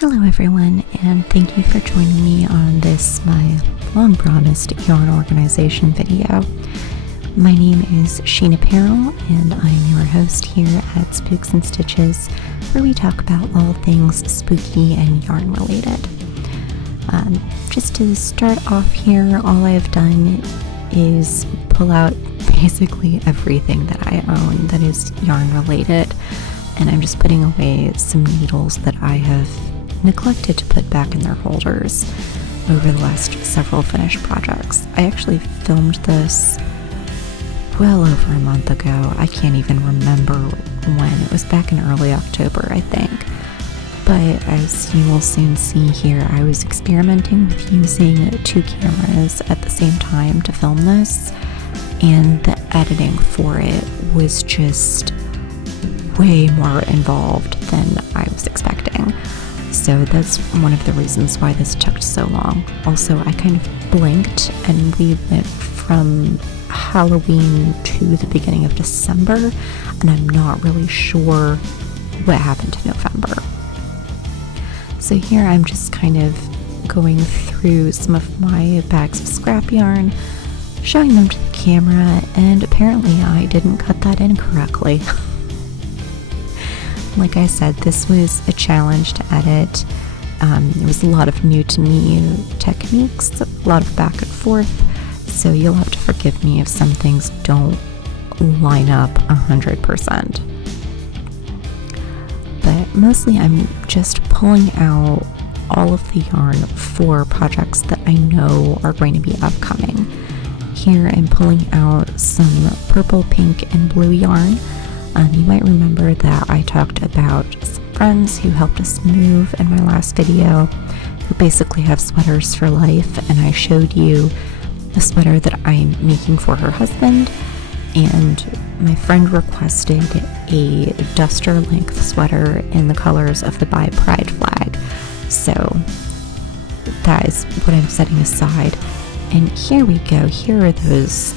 Hello everyone, and thank you for joining me on this, my long-promised yarn organization video. My name is Sheena Peril, and I'm your host here at Spooks and Stitches, where we talk about all things spooky and yarn related. Just to start off here, all I've done is pull out basically everything that I own that is yarn related, and I'm just putting away some needles that I have neglected to put back in their holders over the last several finished projects. I actually filmed this well over a month ago. I can't even remember when. It was back in early October, I think. But as you will soon see here, I was experimenting with using 2 cameras at the same time to film this, and the editing for it was just way more involved than I was expecting. So that's one of the reasons why this took so long. Also, I kind of blinked and we went from Halloween to the beginning of December, and I'm not really sure what happened to November. So here I'm just kind of going through some of my bags of scrap yarn, showing them to the camera, and apparently I didn't cut that in correctly. Like I said, this was a challenge to edit. It was a lot of new to me techniques, a lot of back and forth, so you'll have to forgive me if some things don't line up 100%. But mostly I'm just pulling out all of the yarn for projects that I know are going to be upcoming. Here I'm pulling out some purple, pink, and blue yarn. You might remember that I talked about some friends who helped us move in my last video, who basically have sweaters for life, and I showed you the sweater that I'm making for her husband, and my friend requested a duster length sweater in the colors of the Bi Pride flag, so that is what I'm setting aside. And here we go. Here are those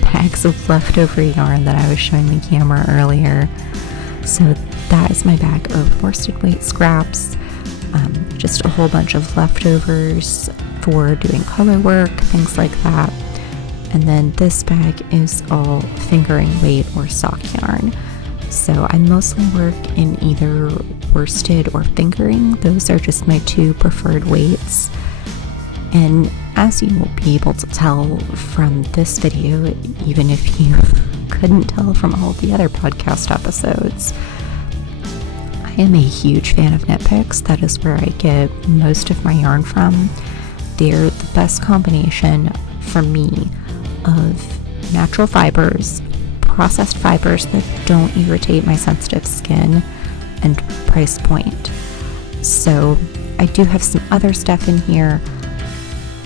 bags of leftover yarn that I was showing the camera earlier. So that is my bag of worsted weight scraps, just a whole bunch of leftovers for doing color work, things like that. And then this bag is all fingering weight or sock yarn. So I mostly work in either worsted or fingering. Those are just my 2 preferred weights. And as you will be able to tell from this video, even if you couldn't tell from all the other podcast episodes, I am a huge fan of Knit Picks. That is where I get most of my yarn from. They're the best combination for me of natural fibers, processed fibers that don't irritate my sensitive skin, and price point. So I do have some other stuff in here,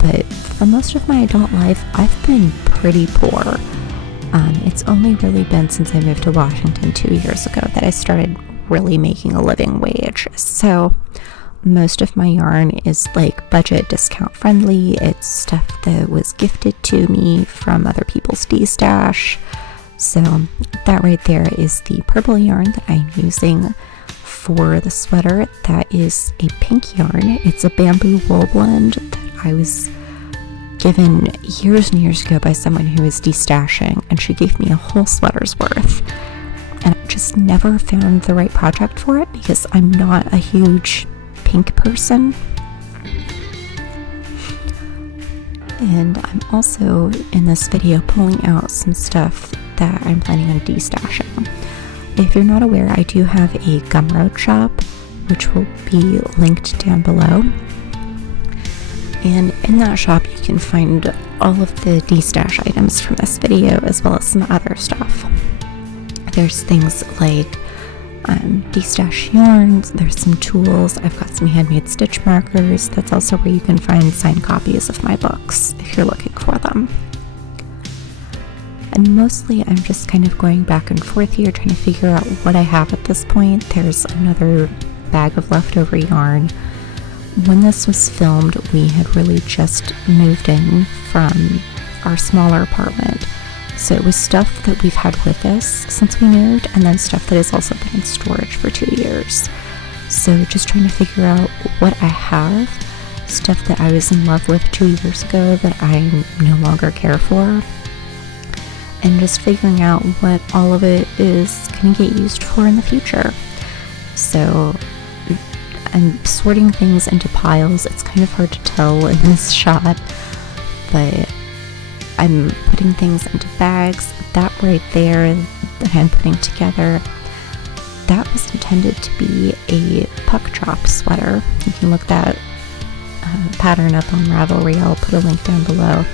but for most of my adult life, I've been pretty poor. It's only really been since I moved to Washington 2 years ago that I started really making a living wage. So most of my yarn is like budget discount friendly. It's stuff that was gifted to me from other people's D-stash. So that right there is the purple yarn that I'm using for the sweater. That is a pink yarn. It's a bamboo wool blend that I was given years and years ago by someone who was destashing, and she gave me a whole sweater's worth. And I just never found the right project for it because I'm not a huge pink person. And I'm also in this video pulling out some stuff that I'm planning on destashing. If you're not aware, I do have a Gumroad shop, which will be linked down below. And in that shop, you can find all of the destash items from this video, as well as some other stuff. There's things like destash yarns, there's some tools, I've got some handmade stitch markers. That's also where you can find signed copies of my books, if you're looking for them. And mostly I'm just kind of going back and forth here, trying to figure out what I have at this point. There's another bag of leftover yarn. When this was filmed, we had really just moved in from our smaller apartment. So it was stuff that we've had with us since we moved, and then stuff that has also been in storage for 2 years. So just trying to figure out what I have, stuff that I was in love with 2 years ago that I no longer care for, and just figuring out what all of it is going to get used for in the future. So I'm sorting things into piles. It's kind of hard to tell in this shot, but I'm putting things into bags. That right there that I'm putting together, that was intended to be a puck drop sweater. You can look that pattern up on Ravelry. I'll put a link down below.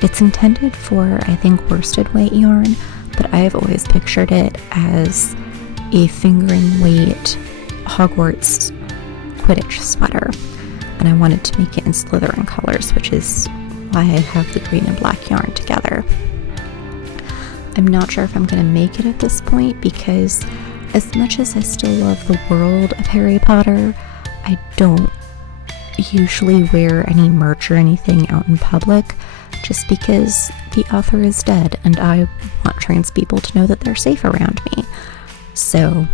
It's intended for, I think, worsted weight yarn, but I've always pictured it as a fingering weight Hogwarts Quidditch sweater, and I wanted to make it in Slytherin colors, which is why I have the green and black yarn together. I'm not sure if I'm going to make it at this point, because as much as I still love the world of Harry Potter, I don't usually wear any merch or anything out in public, just because the author is dead and I want trans people to know that they're safe around me. So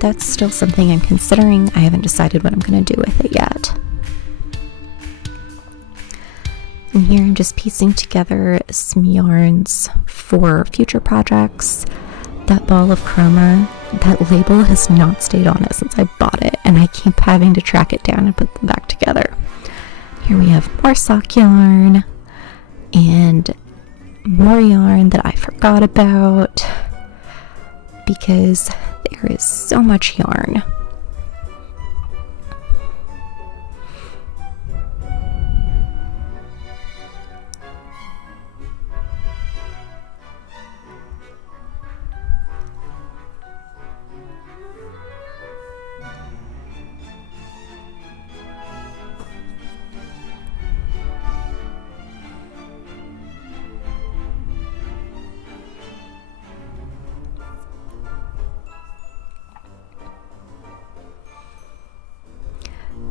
that's still something I'm considering. I haven't decided what I'm going to do with it yet. And here I'm just piecing together some yarns for future projects. That ball of chroma, that label has not stayed on it since I bought it, and I keep having to track it down and put them back together. Here we have more sock yarn and more yarn that I forgot about because there is so much yarn.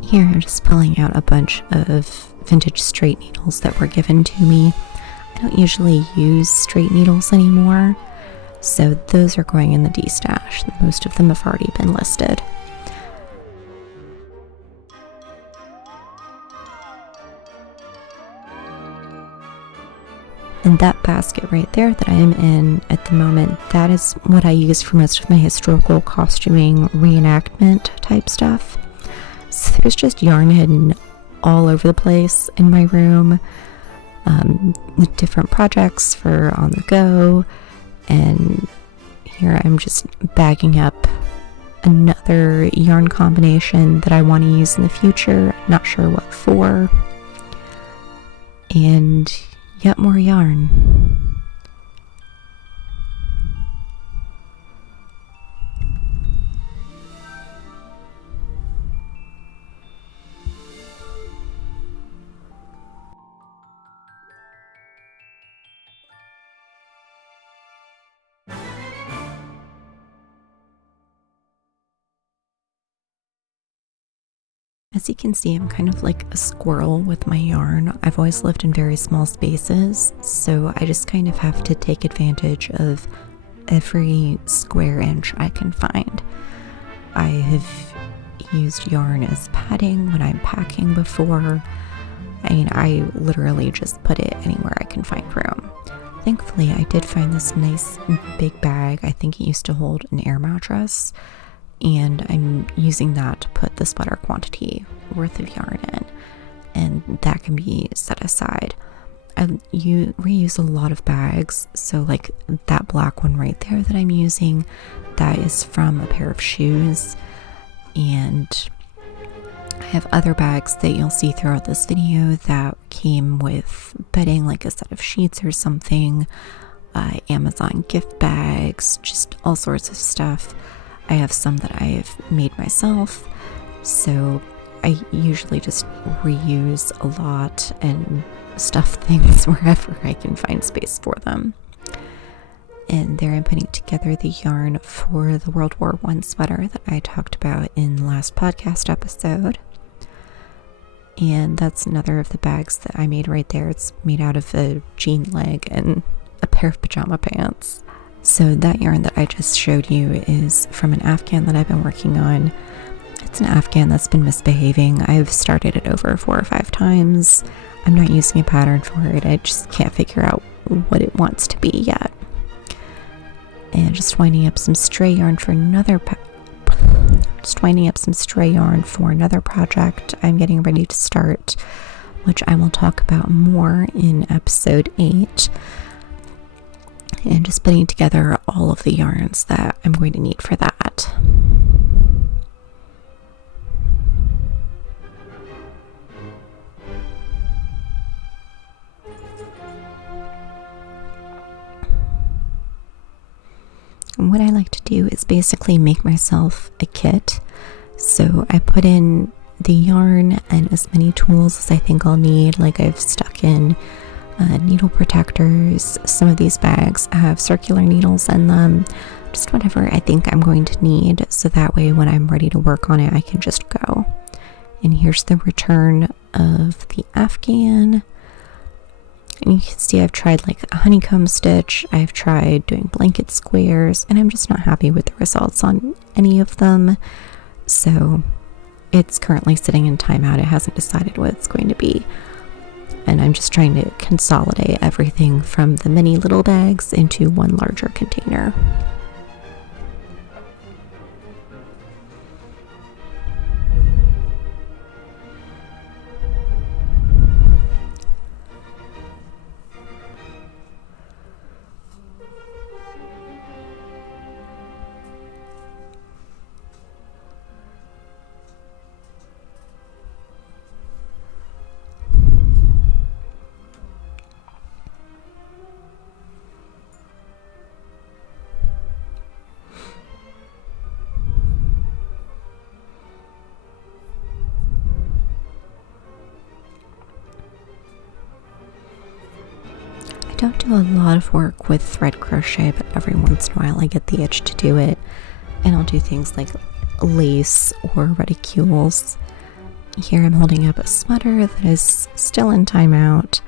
Here I'm just pulling out a bunch of vintage straight needles that were given to me. I don't usually use straight needles anymore, so those are going in the D-stash. Most of them have already been listed. And that basket right there that I am in at the moment, that is what I use for most of my historical costuming reenactment type stuff. So there's just yarn hidden all over the place in my room, different projects for on the go, and here I'm just bagging up another yarn combination that I want to use in the future, not sure what for, and yet more yarn. As you can see, I'm kind of like a squirrel with my yarn. I've always lived in very small spaces, so I just kind of have to take advantage of every square inch I can find. I have used yarn as padding when I'm packing before. I mean, I literally just put it anywhere I can find room. Thankfully, I did find this nice big bag. I think it used to hold an air mattress, and I'm using that to put the sweater quantity worth of yarn in, and that can be set aside. I reuse a lot of bags, so like that black one right there that I'm using, that is from a pair of shoes, and I have other bags that you'll see throughout this video that came with bedding, like a set of sheets or something, Amazon gift bags, just all sorts of stuff. I have some that I've made myself, so I usually just reuse a lot and stuff things wherever I can find space for them. And there I'm putting together the yarn for the World War I sweater that I talked about in the last podcast episode. And that's another of the bags that I made right there. It's made out of a jean leg and a pair of pajama pants. So that yarn that I just showed you is from an Afghan that I've been working on. it's an Afghan that's been misbehaving. I've started it over 4 or 5 times. I'm not using a pattern for it. I just can't figure out what it wants to be yet. And just winding up some stray yarn for another project I'm getting ready to start, which I will talk about more in episode 8. And just putting together all of the yarns that I'm going to need for that. And what I like to do is basically make myself a kit. So I put in the yarn and as many tools as I think I'll need. Like I've stuck in needle protectors. Some of these bags have circular needles in them. Just whatever I think I'm going to need, so that way when I'm ready to work on it, I can just go. And here's the return of the Afghan. And you can see I've tried like a honeycomb stitch. I've tried doing blanket squares, and I'm just not happy with the results on any of them. So it's currently sitting in timeout. It hasn't decided what it's going to be. And I'm just trying to consolidate everything from the many little bags into one larger container. I don't do a lot of work with thread crochet, but every once in a while I get the itch to do it, and I'll do things like lace or reticules. Here I'm holding up a sweater that is still in timeout.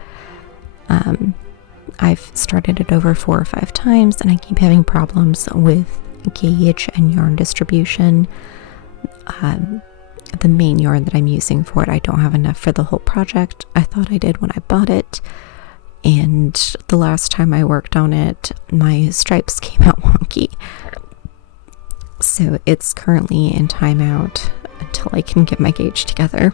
I've started it over 4 or 5 times, and I keep having problems with gauge and yarn distribution. The main yarn that I'm using for it, I don't have enough for the whole project. I thought I did when I bought it. And the last time I worked on it, my stripes came out wonky. So it's currently in timeout until I can get my gauge together.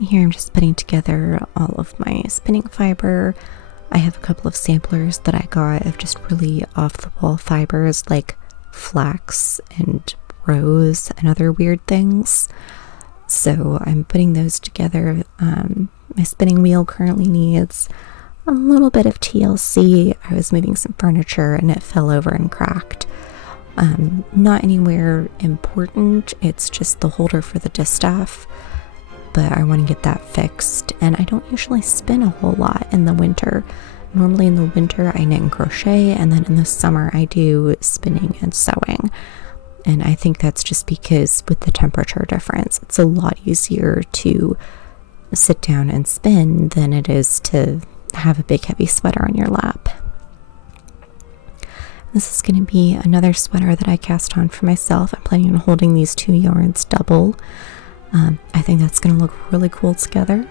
Here I'm just putting together all of my spinning fiber. I have a couple of samplers that I got of just really off-the-wall fibers like flax and rose and other weird things. So I'm putting those together. My spinning wheel currently needs a little bit of TLC. I was moving some furniture and it fell over and cracked. Not anywhere important, it's just the holder for the distaff. But I want to get that fixed, and I don't usually spin a whole lot in the winter. Normally in the winter I knit and crochet, and then in the summer I do spinning and sewing. And I think that's just because with the temperature difference, it's a lot easier to sit down and spin than it is to have a big heavy sweater on your lap. This is going to be another sweater that I cast on for myself. I'm planning on holding these 2 yarns double. I think that's going to look really cool together.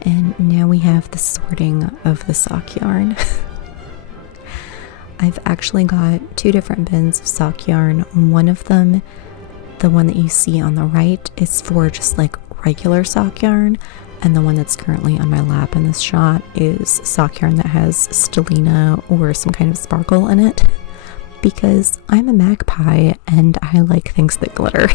And now we have the sorting of the sock yarn. I've actually got 2 different bins of sock yarn. One of them, the one that you see on the right, is for just like regular sock yarn. And the one that's currently on my lap in this shot is sock yarn that has stellina or some kind of sparkle in it. Because I'm a magpie and I like things that glitter.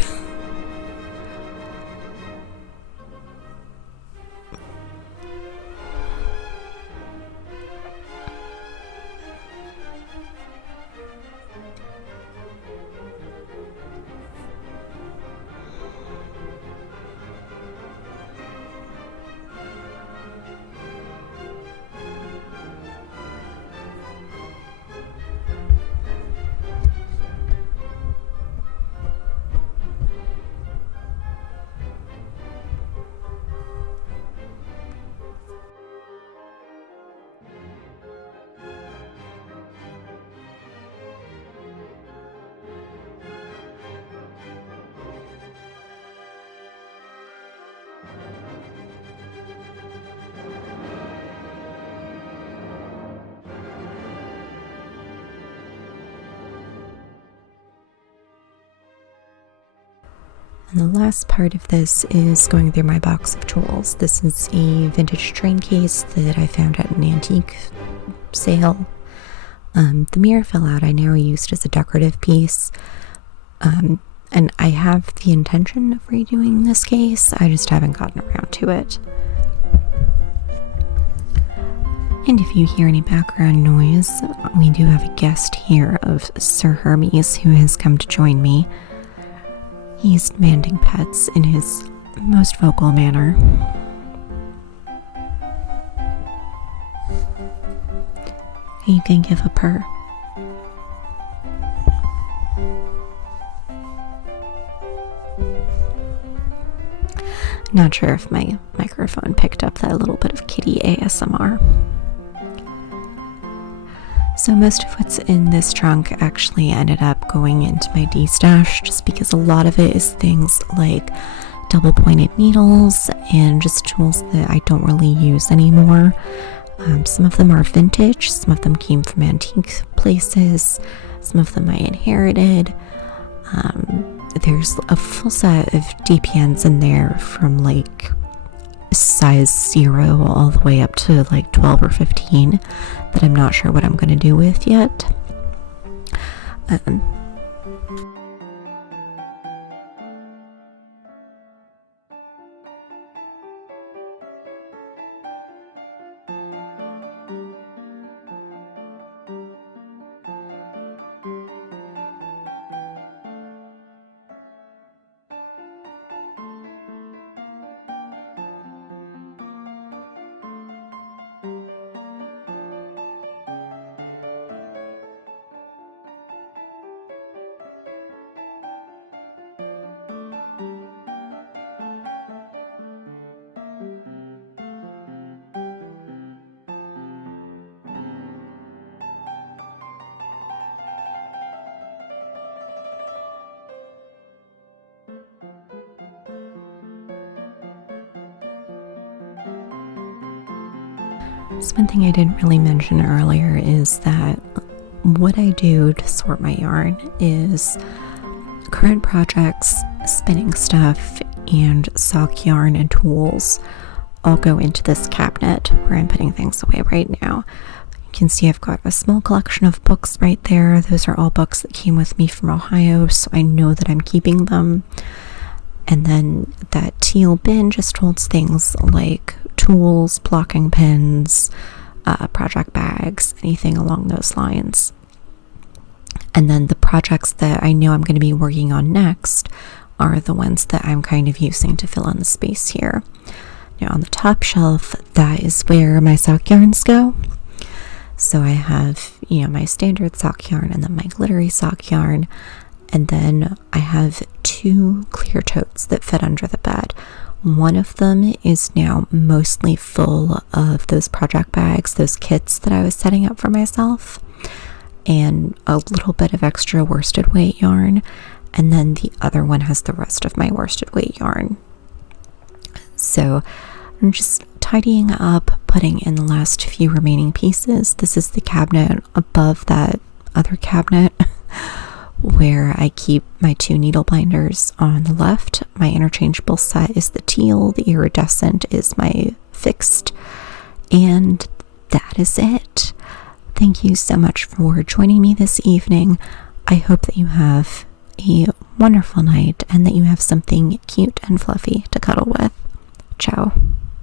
And the last part of this is going through my box of tools. This is a vintage train case that I found at an antique sale. The mirror fell out. I now used as a decorative piece. And I have the intention of redoing this case. I just haven't gotten around to it. And if you hear any background noise, we do have a guest here of Sir Hermes who has come to join me. He's demanding pets in his most vocal manner. You can give a purr. Not sure if my microphone picked up that little bit of kitty ASMR. So most of what's in this trunk actually ended up going into my D-stash, just because a lot of it is things like double-pointed needles and just tools that I don't really use anymore. Some of them are vintage, some of them came from antique places, some of them I inherited. There's a full set of DPNs in there from like size 0 all the way up to like 12 or 15 that I'm not sure what I'm going to do with yet. So one thing I didn't really mention earlier is that what I do to sort my yarn is current projects, spinning stuff, and sock yarn and tools all go into this cabinet where I'm putting things away right now. You can see I've got a small collection of books right there. Those are all books that came with me from Ohio, so I know that I'm keeping them. And then that teal bin just holds things like tools, blocking pins, project bags, anything along those lines. And then the projects that I know I'm going to be working on next are the ones that I'm kind of using to fill in the space here. Now on the top shelf, that is where my sock yarns go. So I have, my standard sock yarn and then my glittery sock yarn. And then I have 2 clear totes that fit under the bed. One of them is now mostly full of those project bags, those kits that I was setting up for myself, and a little bit of extra worsted weight yarn. And then the other one has the rest of my worsted weight yarn. So I'm just tidying up, putting in the last few remaining pieces. This is the cabinet above that other cabinet where I keep my 2 needle binders on the left. My interchangeable set is the teal, the iridescent is my fixed, and that is it. Thank you so much for joining me this evening. I hope that you have a wonderful night and that you have something cute and fluffy to cuddle with. Ciao.